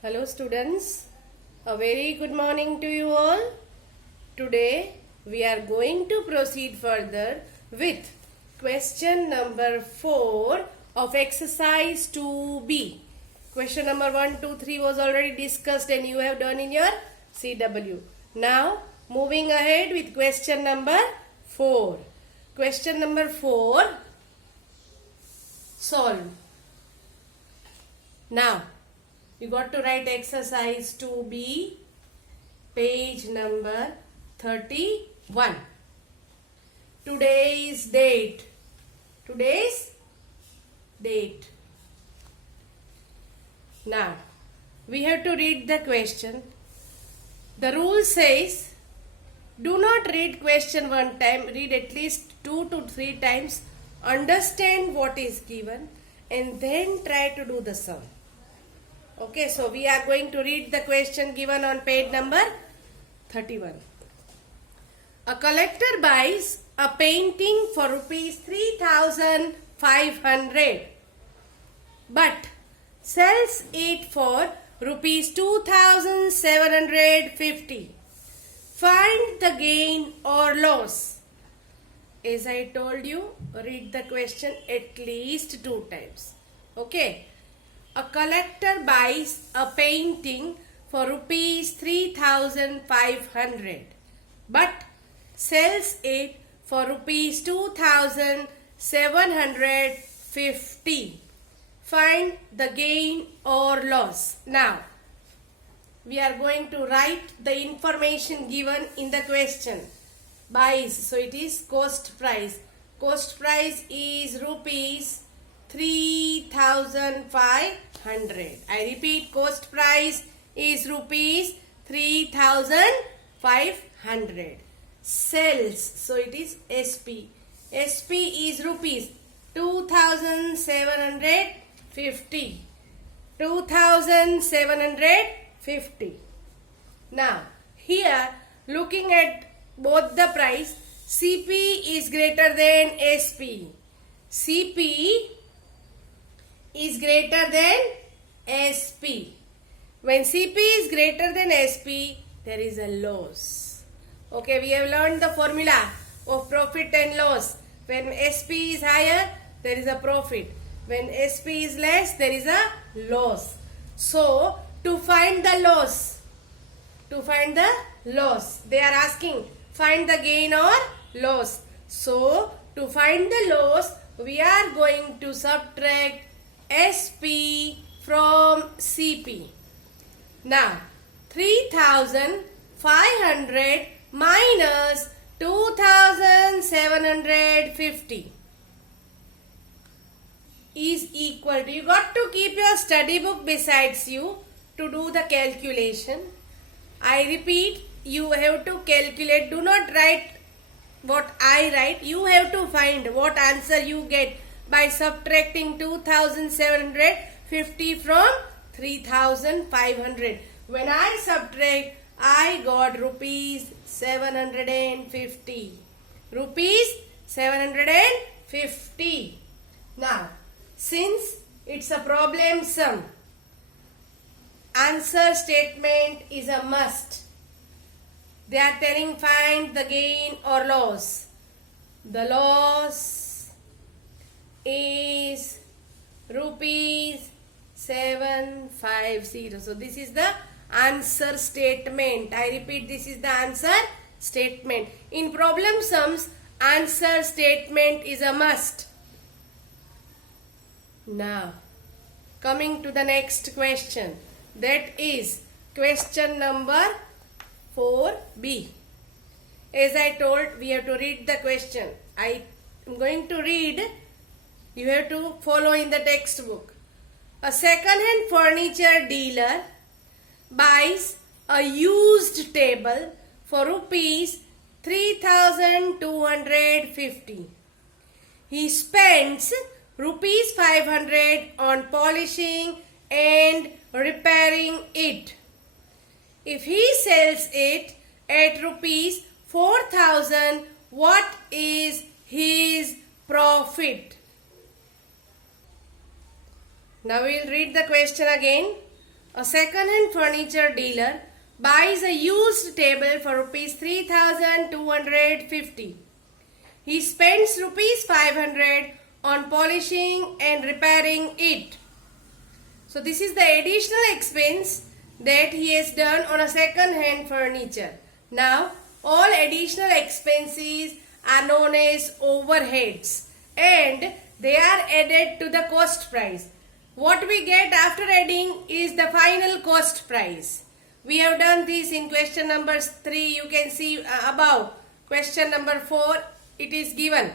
Hello students, a very good morning to you all. Today we are going to proceed further with question number 4 of exercise 2B. Question number 1, 2, 3 was already discussed and you have done in your CW. Now moving ahead with question number 4. Question number 4, solve. Now you got to write exercise 2B, page number 31. Today's date. Today's date. Now, we have to read the question. The rule says, do not read question one time, read at least 2 to 3 times, understand what is given and then try to do the sum. Okay, so we are going to read the question given on page number 31. A collector buys a painting for rupees 3,500 but sells it for rupees 2,750. Find the gain or loss. As I told you, read the question at least 2 times. Okay. A collector buys a painting for rupees 3,500 but sells it for rupees 2,750. Find the gain or loss. Now, we are going to write the information given in the question. Buys, so it is cost price. Cost price is rupees 3,500. I repeat, cost price is rupees 3,500. Sells, so it is SP. SP is rupees 2,750. 2,750. Now, here looking at both the price, CP is greater than SP. CP is greater than SP. When CP is greater than SP, there is a loss. Okay, we have learned the formula of profit and loss. When SP is higher, there is a profit. When SP is less, there is a loss. So, to find the loss, they are asking, find the gain or loss. So, to find the loss, we are going to subtract SP from CP. Now, 3,500 minus 2,750 is equal to, you got to keep your study book besides you to do the calculation. I repeat, you have to calculate. Do not write what I write. You have to find what answer you get by subtracting 2,750 from 3,500. When I subtract, I got rupees 750. Rupees 750. Now, since it's a problem sum, answer statement is a must. They are telling find the gain or loss. The loss is rupees 750. So this is the answer statement. I repeat, this is the answer statement. In problem sums, answer statement is a must. Now, coming to the next question. That is question number 4B. As I told, we have to read the question. I am going to read. You have to follow in the textbook. A second-hand furniture dealer buys a used table for rupees 3,250. He spends rupees 500 on polishing and repairing it. If he sells it at rupees 4,000, what is his profit? Now we will read the question again. A second-hand furniture dealer buys a used table for rupees 3,250. He spends rupees 500 on polishing and repairing it. So this is the additional expense that he has done on a second-hand furniture. Now all additional expenses are known as overheads and they are added to the cost price. What we get after adding is the final cost price. We have done this in question number 3. You can see above. Question number 4, it is given.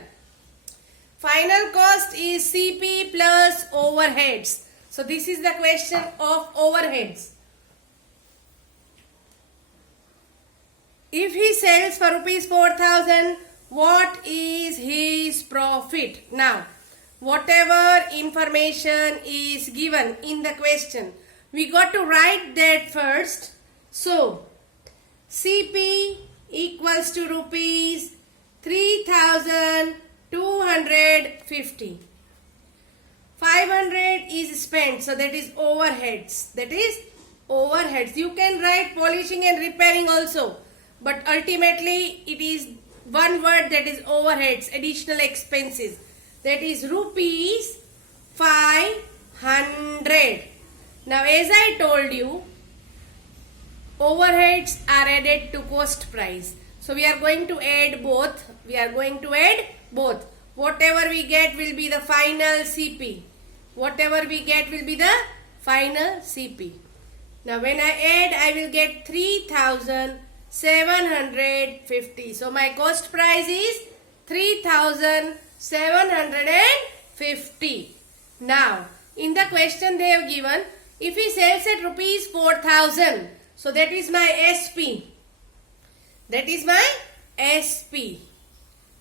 Final cost is CP plus overheads. So this is the question of overheads. If he sells for rupees 4,000, what is his profit? Now, whatever information is given in the question, we got to write that first. So, CP equals to rupees 3,250. 500 is spent, so that is overheads. That is overheads. You can write polishing and repairing also, but ultimately it is one word, that is overheads, additional expenses. That is rupees 500. Now as I told you, overheads are added to cost price. So we are going to add both. Whatever we get will be the final CP. Whatever we get will be the final CP. Now when I add, I will get 3,750. So my cost price is 3,750. Now in the question they have given, if he sells at rupees 4,000, so that is my SP. That is my SP.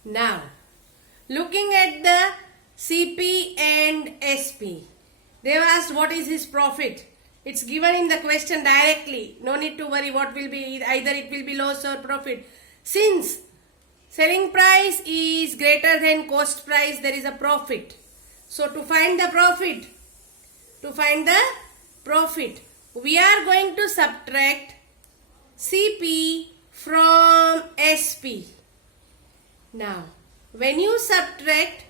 Now looking at the CP and SP, they have asked what is his profit. It's given in the question directly. No need to worry what will be, either it will be loss or profit. Since selling price is greater than cost price, there is a profit. So to find the profit, we are going to subtract CP from SP. Now, when you subtract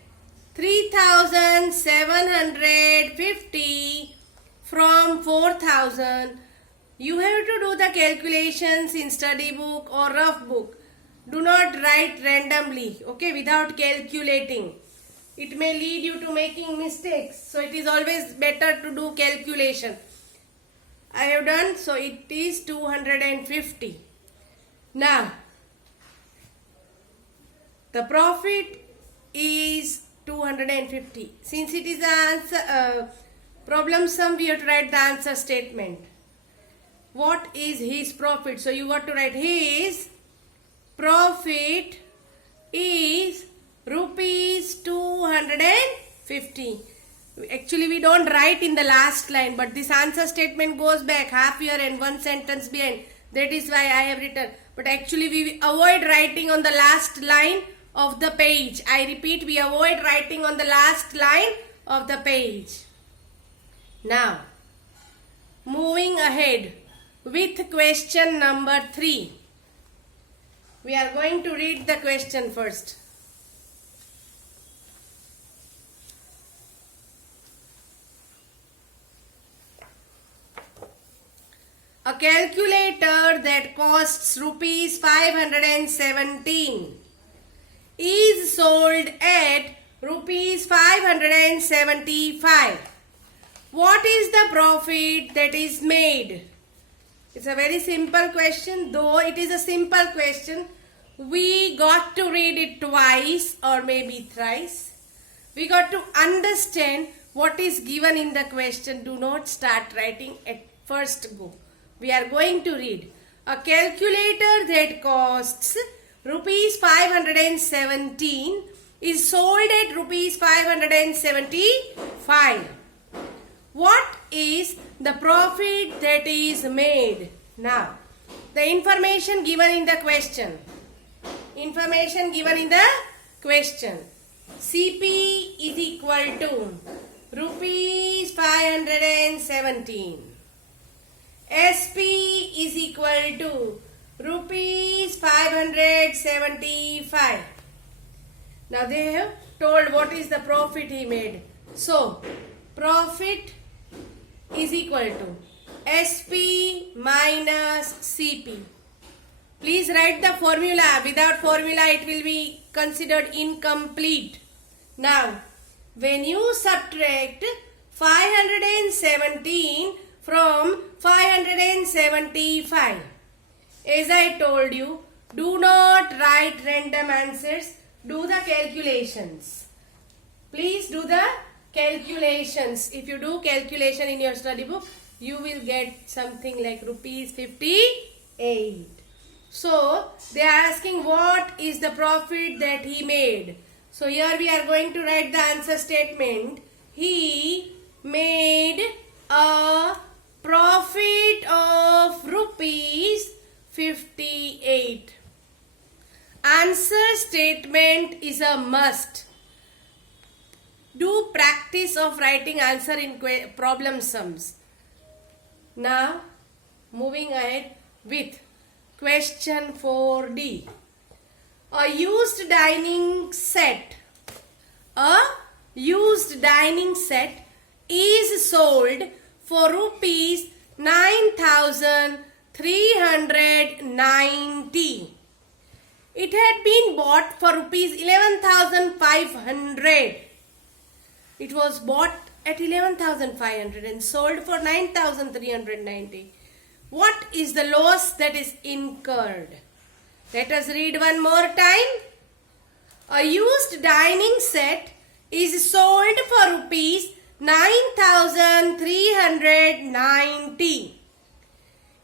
3,750 from 4,000, you have to do the calculations in study book or rough book. Do not write randomly, okay, without calculating. It may lead you to making mistakes. So it is always better to do calculation. I have done, so it is 250. Now, the profit is 250. Since it is the answer, problem sum, we have to write the answer statement. What is his profit? So you got to write his profit is rupees 250. Actually, we don't write in the last line, but this answer statement goes back half year and one sentence behind. That is why I have written. But actually, we avoid writing on the last line of the page. I repeat, we avoid writing on the last line of the page. Now, moving ahead with question number 3. We are going to read the question first. A calculator that costs rupees 517 is sold at rupees 575. What is the profit that is made? It's a very simple question. Though it is a simple question, we got to read it twice or maybe thrice. We got to understand what is given in the question. Do not start writing at first go. We are going to read. A calculator that costs rupees 517 is sold at rupees 575. What is the profit that is made? Now, the information given in the question. CP is equal to rupees 517. SP is equal to rupees 575. Now they have told what is the profit he made. So profit is equal to SP minus CP. Please write the formula. Without formula it will be considered incomplete. Now when you subtract 517 from 575, as I told you, do not write random answers. Do the calculations. Please do the calculations. If you do calculation in your study book, you will get something like rupees 58. So they are asking what is the profit that he made. So here we are going to write the answer statement. He made a profit of rupees 58. Answer statement is a must. Do practice of writing answer in problem sums. Now moving ahead with question 4D. A used dining set. A used dining set is sold for rupees 9,390. It had been bought for rupees 11,500. It was bought at 11,500 and sold for 9,390. What is the loss that is incurred? Let us read one more time. A used dining set is sold for rupees 9,390.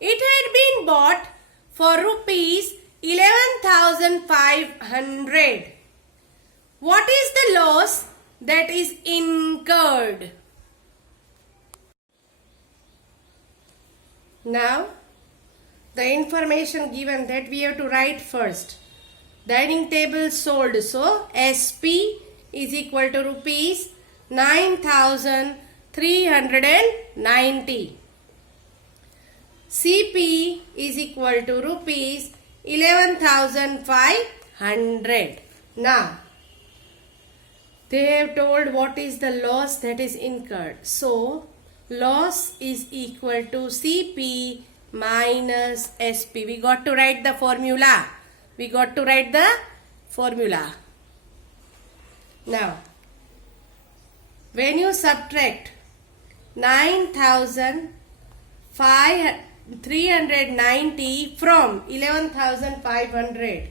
It had been bought for rupees 11,500. What is the loss that is incurred? Now, the information given that we have to write first. Dining table sold. So, SP is equal to rupees 9,390. CP is equal to rupees 11,500. Now, they have told what is the loss that is incurred. So, loss is equal to CP minus SP. We got to write the formula. Now, when you subtract 9,390 from 11,500,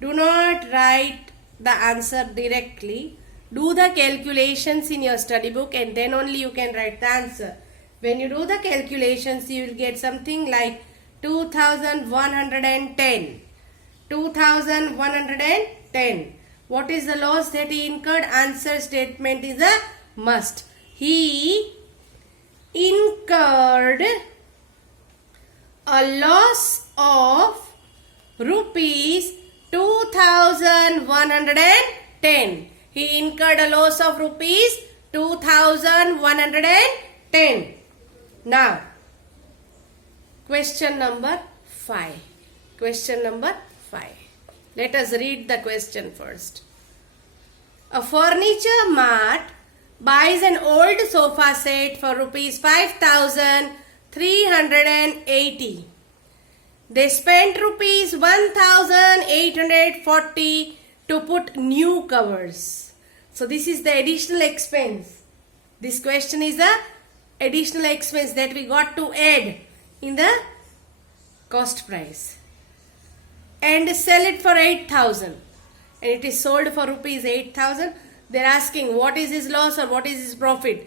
do not write the answer directly. Do the calculations in your study book and then only you can write the answer. When you do the calculations, you will get something like 2,110. 2,110. What is the loss that he incurred? Answer statement is a must. He incurred a loss of rupees 2,110. He incurred a loss of rupees 2,110. Now, question number 5. Let us read the question first. A furniture mart buys an old sofa set for rupees 5,380. They spent rupees 1,840 to put new covers. So this is the additional expense. This question is the additional expense that we got to add in the cost price. And sell it for 8,000. And it is sold for rupees 8,000. They are asking what is his loss or what is his profit.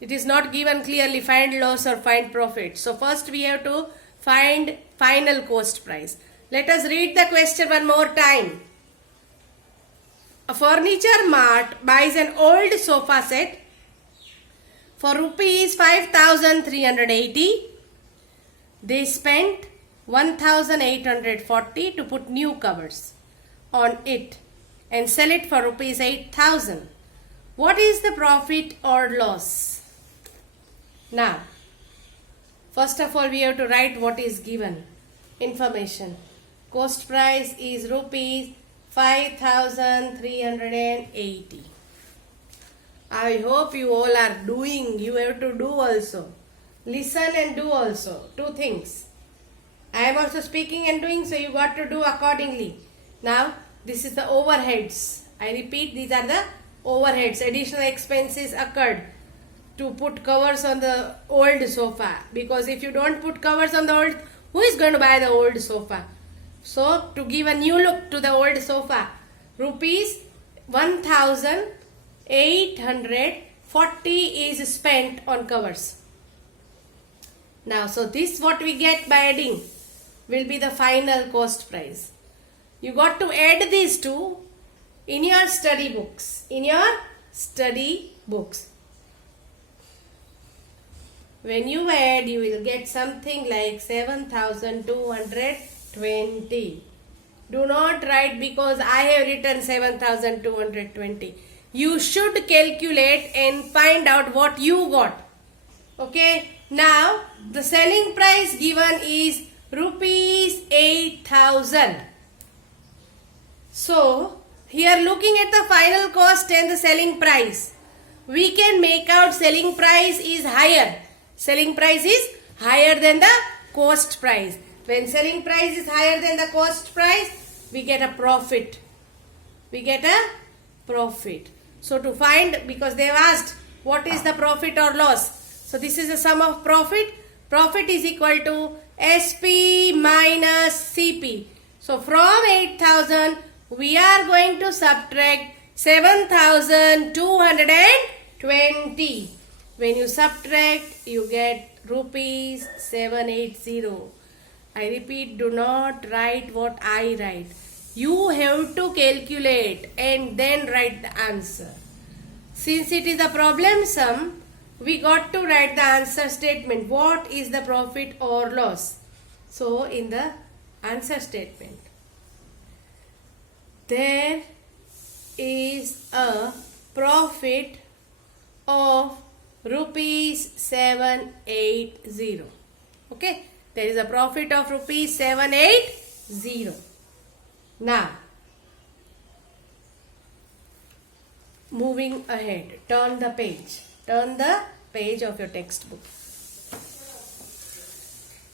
It is not given clearly, find loss or find profit. So first we have to find final cost price. Let us read the question one more time. A furniture mart buys an old sofa set for rupees 5,380. They spent 1,840 to put new covers on it and sell it for rupees 8,000. What is the profit or loss? Now, First of all, we have to write what is given. Information. Cost price is rupees 5,380. I hope you all are doing. You have to do also. Listen and do also. Two things. I am also speaking and doing, so you got to do accordingly. Now, this is the overheads. I repeat, these are the overheads. Additional expenses occurred to put covers on the old sofa. Because if you don't put covers on the old, who is going to buy the old sofa? So, to give a new look to the old sofa, rupees 1,840 is spent on covers. Now, so this what we get by adding will be the final cost price. You got to add these two in your study books. In your study books. When you add, you will get something like 7,220. Do not write because I have written 7,220. You should calculate and find out what you got. Okay. Now, the selling price given is rupees 8,000. So, here looking at the final cost and the selling price, we can make out selling price is higher. Selling price is higher than the cost price. When selling price is higher than the cost price, we get a profit. We get a profit. So to find, because they have asked what is the profit or loss. So this is the sum of profit. Profit is equal to SP minus CP. So from 8,000, we are going to subtract 7,220. When you subtract, you get rupees 780. I repeat, do not write what I write. You have to calculate and then write the answer. Since it is a problem sum, we got to write the answer statement. What is the profit or loss? So, in the answer statement, there is a profit of rupees 780. Okay, there is a profit of rupees 780. Now, moving ahead, turn the page. Turn the page of your textbook.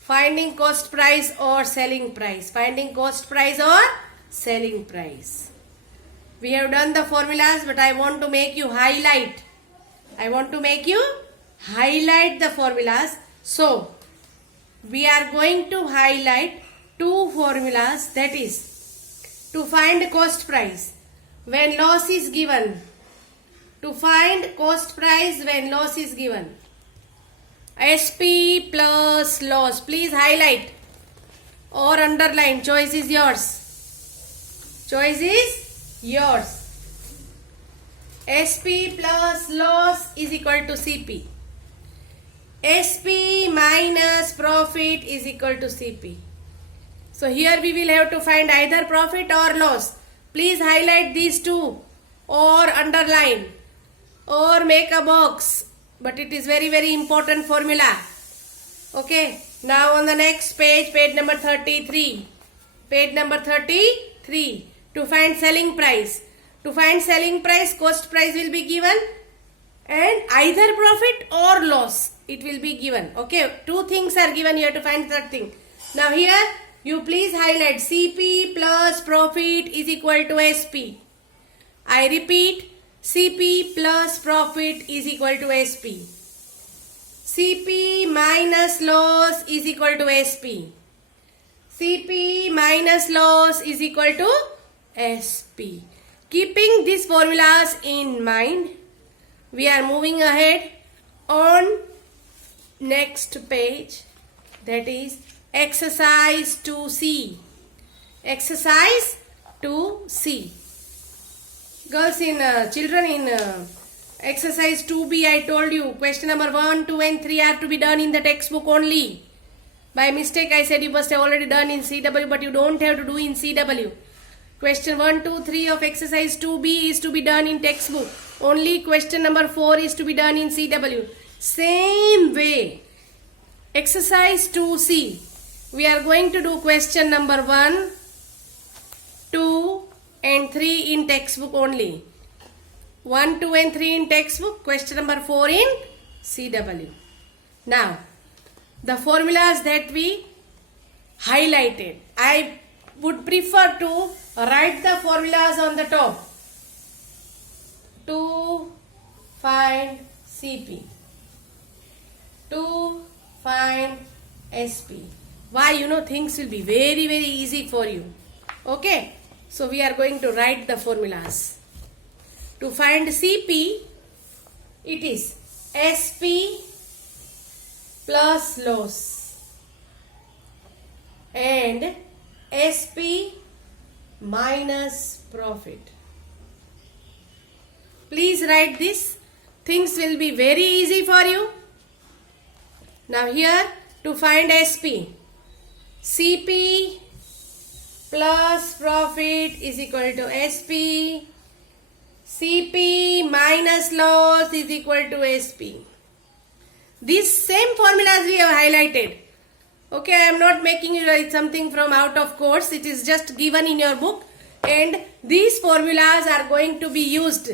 Finding cost price or selling price. Finding cost price or selling price. We have done the formulas, but I want to make you highlight. I want to make you highlight the formulas. So, we are going to highlight two formulas, that is to find cost price when loss is given. To find cost price when loss is given. SP plus loss. Please highlight or underline. Choice is yours. Choice is yours. SP plus loss is equal to CP. SP minus profit is equal to CP. So here we will have to find either profit or loss. Please highlight these two or underline or make a box. But it is very, very important formula. Okay. Now on the next page, page number 33. Page number 33. To find selling price. To find selling price, cost price will be given and either profit or loss it will be given. Okay, two things are given, you have to find third thing. Now here you please highlight CP plus profit is equal to SP. I repeat, CP plus profit is equal to SP. CP minus loss is equal to SP. CP minus loss is equal to SP. Keeping these formulas in mind, we are moving ahead on next page, that is exercise 2C. Exercise 2C. Girls, children, in exercise 2B, I told you question number 1, 2 and 3 are to be done in the textbook only. By mistake I said you must have already done in CW, but you don't have to do in CW. Question 1, 2, 3 of exercise 2B is to be done in textbook. Only question number 4 is to be done in CW. Same way, Exercise 2C. We are going to do question number 1, 2 and 3 in textbook only. 1, 2 and 3 in textbook. Question number 4 in CW. Now, the formulas that we highlighted. I would prefer to write the formulas on the top. To find CP. To find SP. Why? Things will be very easy for you. Okay. So we are going to write the formulas. To find CP, it is SP plus loss and SP minus profit. Please write this. Things will be very easy for you. Now here, to find SP, CP plus profit is equal to SP. CP minus loss is equal to SP. These same formulas we have highlighted. Okay, I am not making you write something from out of course. It is just given in your book. And these formulas are going to be used.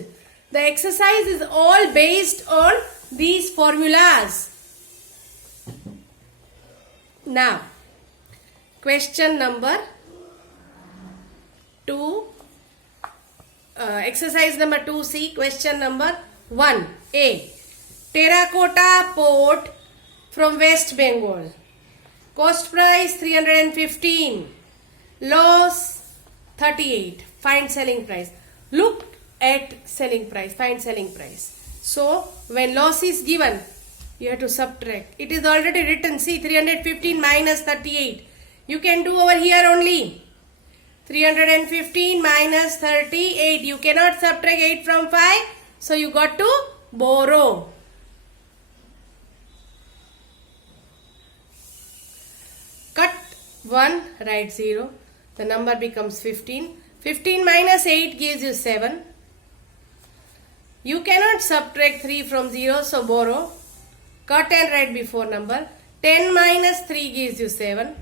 The exercise is all based on these formulas. Now, question number 2. Exercise number 2C, question number 1A. Terracotta pot from West Bengal. Cost price 315. Loss 38. Find selling price. Look at selling price. Find selling price. So, when loss is given, you have to subtract. It is already written. See, 315 minus 38. You can do over here only. 315 minus 38. You cannot subtract 8 from 5. So you got to borrow. Cut 1, write 0. The number becomes 15. 15 minus 8 gives you 7. You cannot subtract 3 from 0. So borrow. Cut and write before number. 10 minus 3 gives you 7.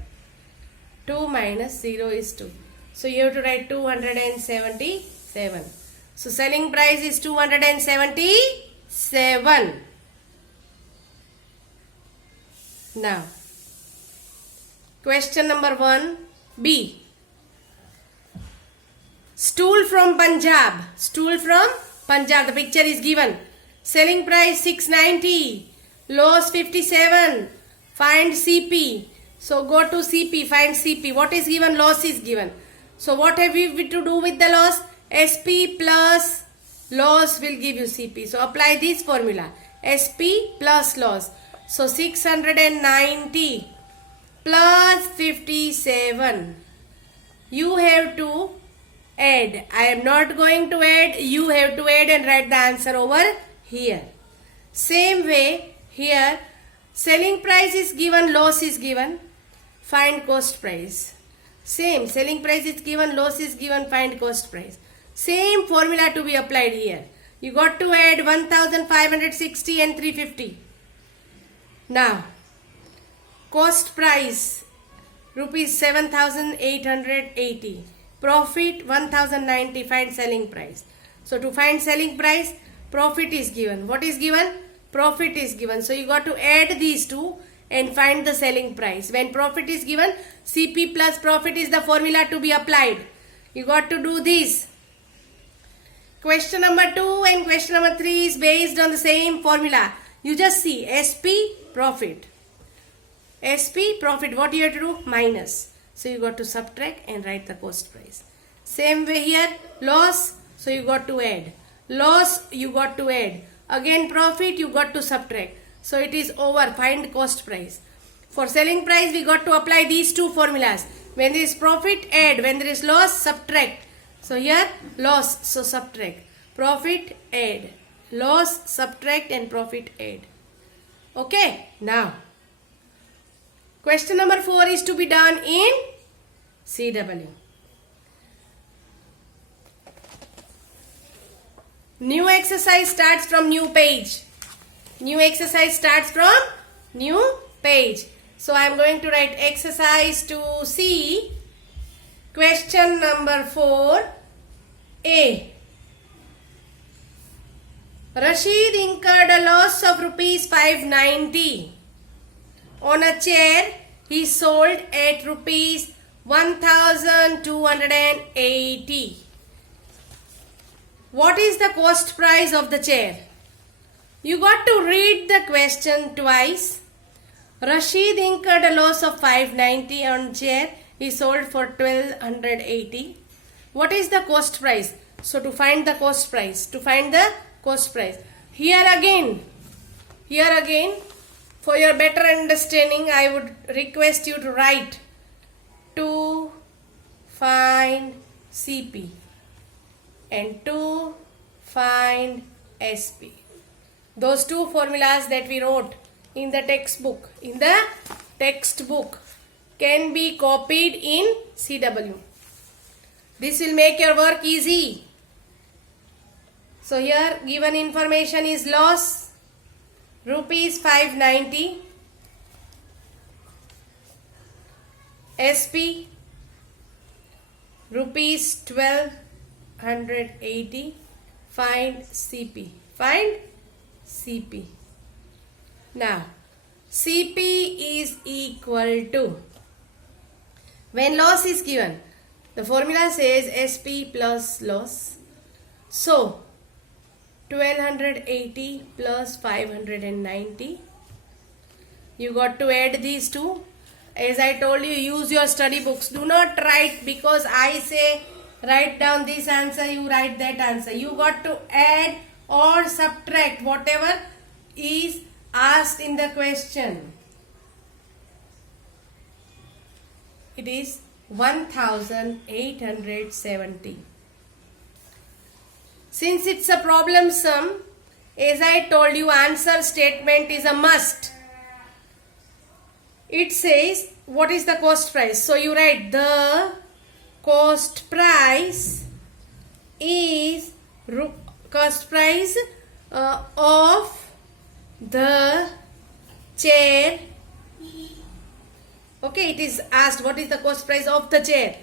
2 minus 0 is 2. So you have to write 277. So selling price is 277. Now, question number 1B. Stool from Punjab. Stool from Punjab. The picture is given. Selling price 690. Loss 57. Find CP. So go to CP. Find CP. What is given? Loss is given. So what have we to do with the loss? SP plus loss will give you CP. So apply this formula. SP plus loss. So 690 plus 57. You have to add. I am not going to add. You have to add and write the answer over here. Same way here. Selling price is given. Loss is given. Find cost price. Same, selling price is given, loss is given, find cost price. Same formula to be applied here. You got to add 1560 and 350. Now, cost price rupees 7880. Profit 1090, find selling price. So to find selling price, profit is given. What is given? Profit is given. So you got to add these two and find the selling price. When profit is given, CP plus profit is the formula to be applied. You got to do this. Question number 2 and question number 3 is based on the same formula. You just see SP profit. SP profit, what you have to do? Minus. So you got to subtract and write the cost price. Same way here, loss, so you got to add. Loss, you got to add. Again profit, you got to subtract. So it is over. Find cost price. For selling price, we got to apply these two formulas. When there is profit, add. When there is loss, subtract. So here, loss, so subtract. Profit, add. Loss, subtract, and profit, add. Okay, now. Question number 4 is to be done in CW. New exercise starts from new page. New exercise starts from new page. So I am going to write exercise 2C, question number 4A. Rashid incurred a loss of rupees 590 on a chair he sold at rupees 1280. What is the cost price of the chair? You got to read the question twice. Rashid incurred a loss of 590 on chair he sold for 1280. What is the cost price? So to find the cost price, here again, for your better understanding, I would request you to write to find CP and to find SP. Those two formulas that we wrote in the textbook, can be copied in CW. This will make your work easy. So here given information is loss rupees 590, SP rupees 1280, find CP. Now CP is equal to, when loss is given, the formula says SP plus loss. So 1280 plus 590. You got to add these two. As I told you, use your study books. Do not write because I say write down this answer, you write that answer. You got to add or subtract whatever is asked in the question. It is 1870. Since it's a problem sum, as I told you, answer statement is a must. It says, what is the cost price? So you write the cost price is of the chair. Okay, it is asked what is the cost price of the chair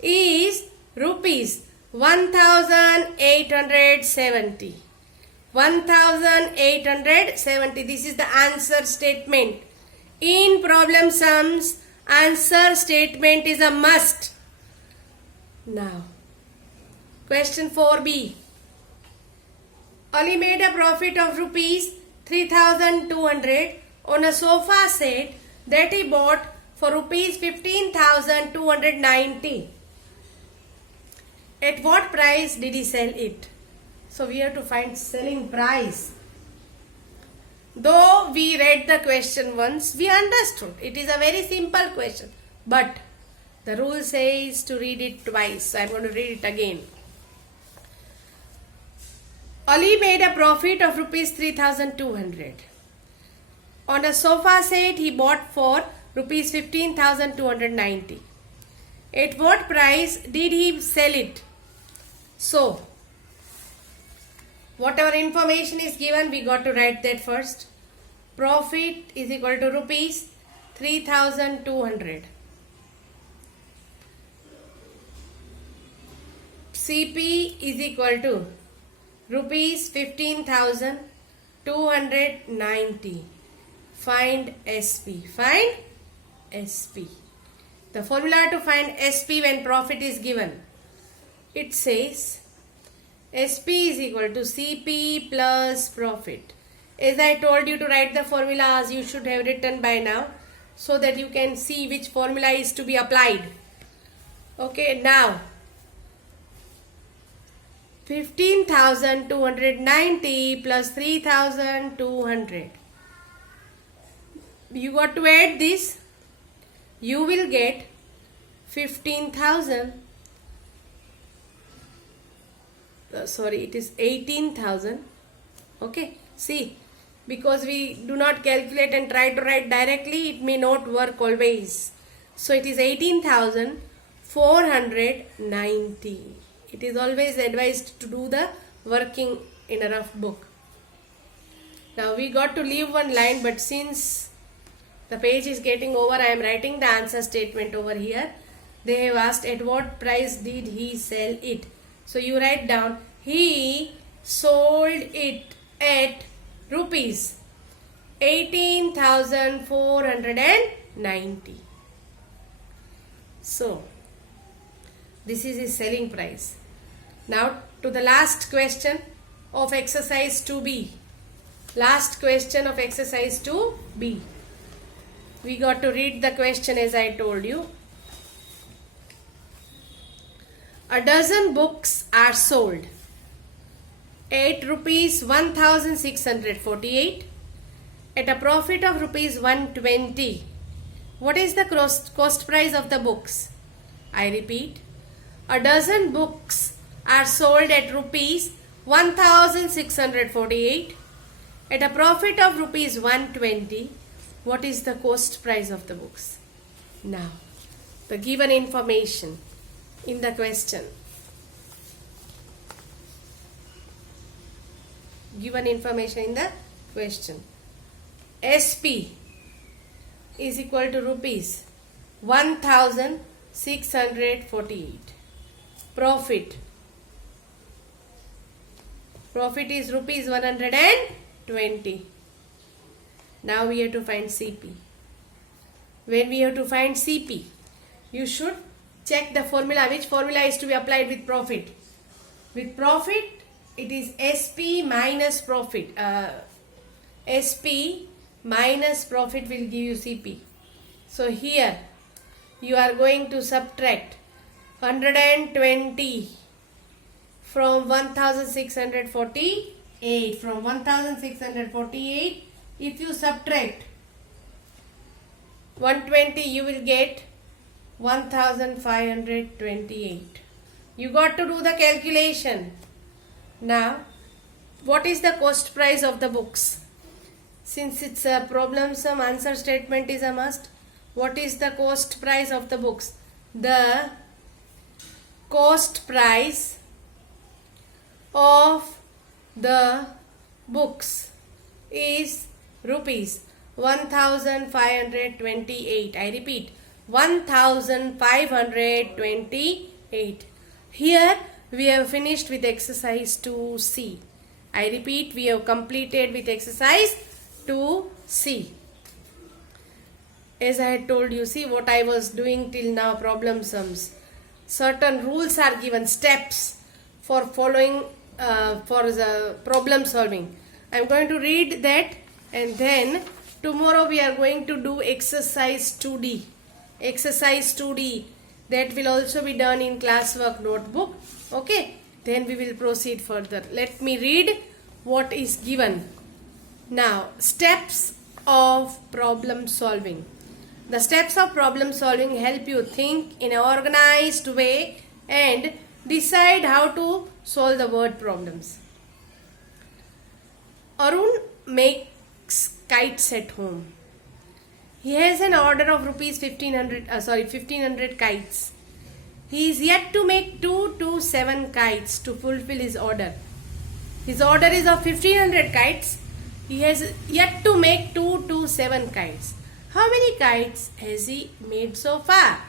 is rupees 1870. 1870. This is the answer statement. In problem sums, answer statement is a must. Now, question 4B. Ali made a profit of rupees 3200 on a sofa set that he bought for rupees 15,290. At what price did he sell it? So we have to find selling price. Though we read the question once, we understood. It is a very simple question. But the rule says to read it twice. So I am going to read it again. Ali made a profit of rupees 3,200. On a sofa set he bought for rupees 15,290. At what price did he sell it? So, whatever information is given, we got to write that first. Profit is equal to rupees 3,200. CP is equal to rupees 15,290. Find SP. Find SP. The formula to find SP when profit is given. It says SP is equal to CP plus profit. As I told you to write the formulas, you should have written by now so that you can see which formula is to be applied. Okay, now 15,290 plus 3,200. You got to add this. You will get 15,000. It is 18,000. Okay, see, because we do not calculate and try to write directly, it may not work always. So it is 18,490. It is always advised to do the working in a rough book. Now we got to leave one line, but since The page is getting over. I am writing the answer statement over here. They have asked at what price did he sell it. So you write down, he sold it at rupees 18,490. So this is his selling price. Now to the last question of exercise 2B. Last question of exercise 2B. We got to read the question as I told you. A dozen books are sold at rupees 1,648 at a profit of rupees 120. What is the cost price of the books? I repeat. A dozen books are sold at rupees 1,648 at a profit of rupees 120. What is the cost price of the books? Now, the given information in the question. Given information in the question. SP is equal to rupees 1,648. Profit is rupees 120. Now we have to find CP. When we have to find CP, you should check the formula. Which formula is to be applied with profit? With profit, it is SP minus profit. SP minus profit will give you CP. So here you are going to subtract 120 from 1,648. From 1,648, if you subtract 120, you will get 1,528. You got to do the calculation. Now, what is the cost price of the books? Since it's a problem sum, answer statement is a must. What is the cost price of the books? The cost price of the books is rupees 1,528. I repeat, 1,528. Here we have finished with exercise 2C. I repeat, we have completed with exercise 2C. As I had told you, see what I was doing till now, problem sums. Certain rules are given, steps for following for the problem solving. I am going to read that, and then tomorrow we are going to do exercise 2D. Exercise 2D, that will also be done in classwork notebook. Okay, then we will proceed further. Let me read what is given. Now, steps of problem solving. The steps of problem solving help you think in an organized way and decide how to solve the word problems. Arun makes kites at home. He has an order of rupees 1500 kites. He is yet to make 2 to 7 kites to fulfill his order. His order is of 1500 kites. He has yet to make 2 to 7 kites. How many kites has he made so far?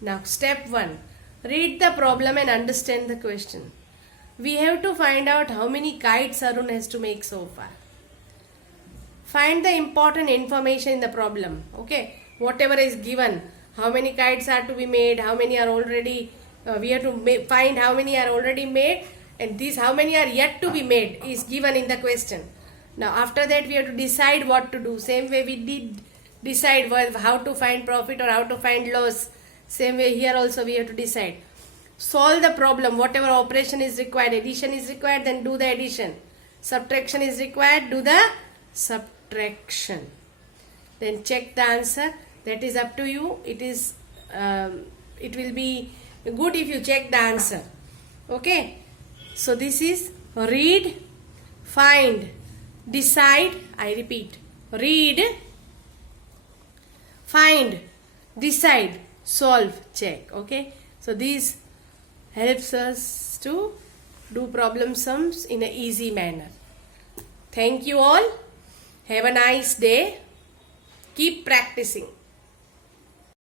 Now, step 1. Read the problem and understand the question. We have to find out how many kites Arun has to make so far. Find the important information in the problem. Okay, whatever is given, how many kites are to be made, how many are already, we have to find how many are already made, and these how many are yet to be made is given in the question. Now after that we have to decide what to do. Same way we did decide how to find profit or how to find loss. Same way here also we have to decide. Solve the problem, whatever operation is required. Addition is required, then do the addition. Subtraction is required, do the subtraction. Then check the answer. That is up to you. It will be good if you check the answer. Okay. So this is read, find, decide. I repeat. Read, find, decide, solve, check. Okay. So this helps us to do problem sums in an easy manner. Thank you all. Have a nice day. keep practicing.